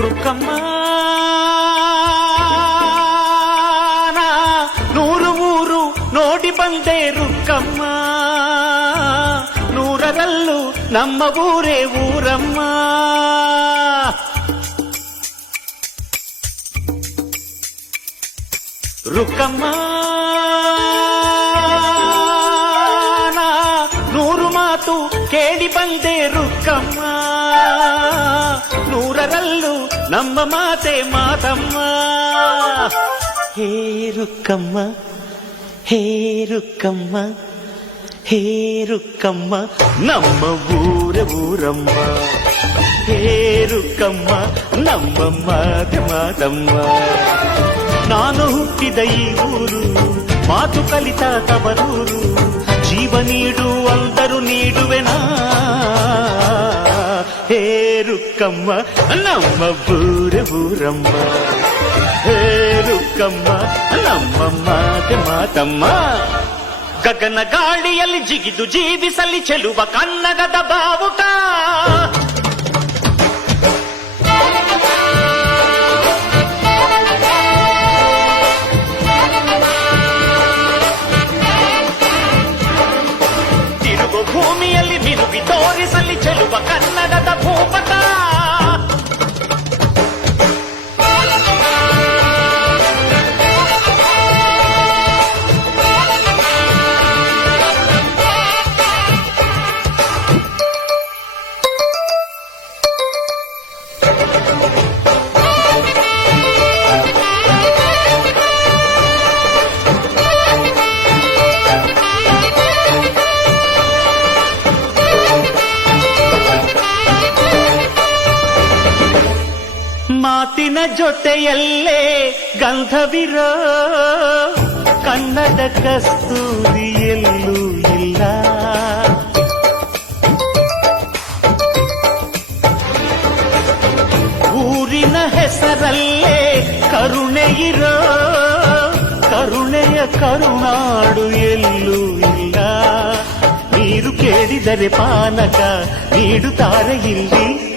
రుక్కమ్మ నా నూరు ఊరు నోటి ಬಂದೆ ರುಕ್ಕಮ್ಮ ನೂರರಲ್ಲು ನಮ್ಮ ಊರೇ ಊರಮ್ಮ ರುಕ್ಕಮ್ಮ ನಾ ನೂರು ಮಾತು ಕೇಳಿ ಬಂದೆ ರುಕ್ಕಮ್ಮ ನೂರರಲ್ಲು ನಮ್ಮ ಮಾತೆ ಮಾತಮ್ಮ ಹೇ ರುಕ್ಕಮ್ಮ ಹೇ ರುಕ್ಕಮ್ಮ ಹೇ ರುಕ್ಕಮ್ಮ ನಮ್ಮ ಊರ ಊರಮ್ಮ ಹೇ ರುಕ್ಕಮ್ಮ ನಮ್ಮ ಮಾತೆ ಮಾತಮ್ಮ ನಾನು ಹುಟ್ಟಿದ ಈ ಊರು ಮಾತು ಕಲಿತ ತವರೂರು ಜೀವ ನೀಡು ಅಂದರು ನೀಡುವೆನಾ ಹೇ ರುಕ್ಕಮ್ಮ ನಮ್ಮ ಊರ ಊರಮ್ಮ ಹೇ ರುಕ್ಕಮ್ಮ ನಮ್ಮ ಮಾತೆ ಮಾತಮ್ಮ ಗಗನ ಗಾಳಿಯಲ್ಲಿ ಜಿಗಿದು ಜೀವಿಸಲಿ ಚೆಲುವ ಕನ್ನಡದ ಬಾವುಟ da da ಮಾತಿನ ಜೊತೆಯಲ್ಲೇ ಗಂಧವಿರ ಕನ್ನಡ ಕಸ್ತೂರಿಯಲ್ಲೂ ಇಲ್ಲ. ಊರಿನ ಹೆಸರಲ್ಲೇ ಕರುಣೆ ಇರೋ, ಕರುಣೆಯ ಕರುನಾಡು ಎಲ್ಲೂ ಇಲ್ಲ. ನೀರು ಕೇಳಿದರೆ ಪಾನಕ ನೀಡುತ್ತಾರೆ ಇಲ್ಲಿ.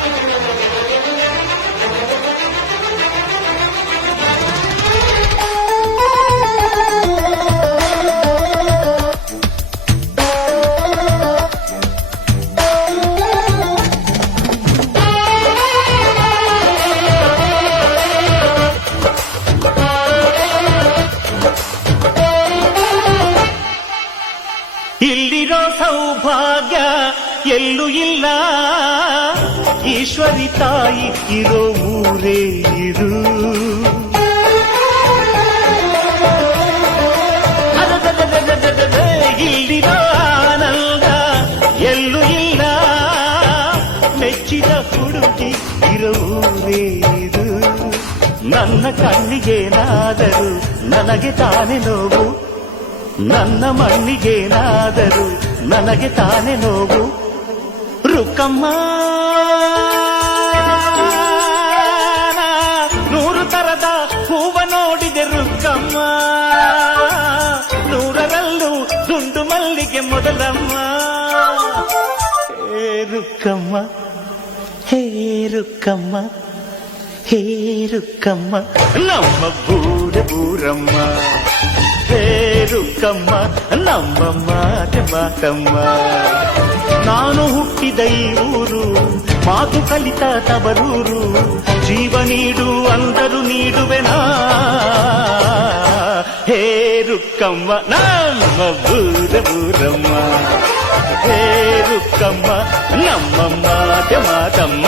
ಇಲ್ಲಿರೋ ಸೌಭಾಗ್ಯ ಎಲ್ಲೂ ಇಲ್ಲ ಈಶ್ವರಿ ತಾಯಿ ಇರೋ ಊರೇ ಇದು ಅದದದದದದದ, ಇಲ್ಲಿರೋ ಆನಂದ ಎಲ್ಲೂ ಇಲ್ಲ ಮೆಚ್ಚಿದ ಹುಡುಗಿ ಇರೋ ಊರೇ ಇದು ನನ್ನ ಕಣ್ಣಿಗೇನಾದರೂ ನನಗೆ ತಾನೇ ನೋವು ನನ್ನ ಮಣ್ಣಿಗೇನಾದರೂ ನನಗೆ ತಾನೇ ನೋವು. ರುಕ್ಕಮ್ಮ ನೂರು ತರದ ಹೂವ ನೋಡಿದೆ ರುಕ್ಕಮ್ಮ ನೂರರಲ್ಲೂ ದುಂಡು ಮಲ್ಲಿಗೆ ಮೊದಲಮ್ಮ. ಹೇ ರುಕ್ಕಮ್ಮ ಹೇ ರುಕ್ಕಮ್ಮ ಹೇ ರುಕ್ಕಮ್ಮ ನಮ್ಮ ಬೂರ ಬೂರಮ್ಮ ಹೇ ರುಕ್ಕಮ್ಮ ನಮ್ಮ ಮಾತೆ ಮಾತಮ್ಮ ನಾನು ಹುಟ್ಟಿದ ಈ ಊರು ಮಾತು ಕಲಿತ ತವರೂರು ಜೀವ ನೀಡು ಅಂದರು ನೀಡುವೆನಾ ಹೇ ರುಕ್ಕ రుక్కమ్మ నమ్మ ఊర ఊరమ్మ హే రుక్కమ్మ నమ్మ మాత మాతమ్మ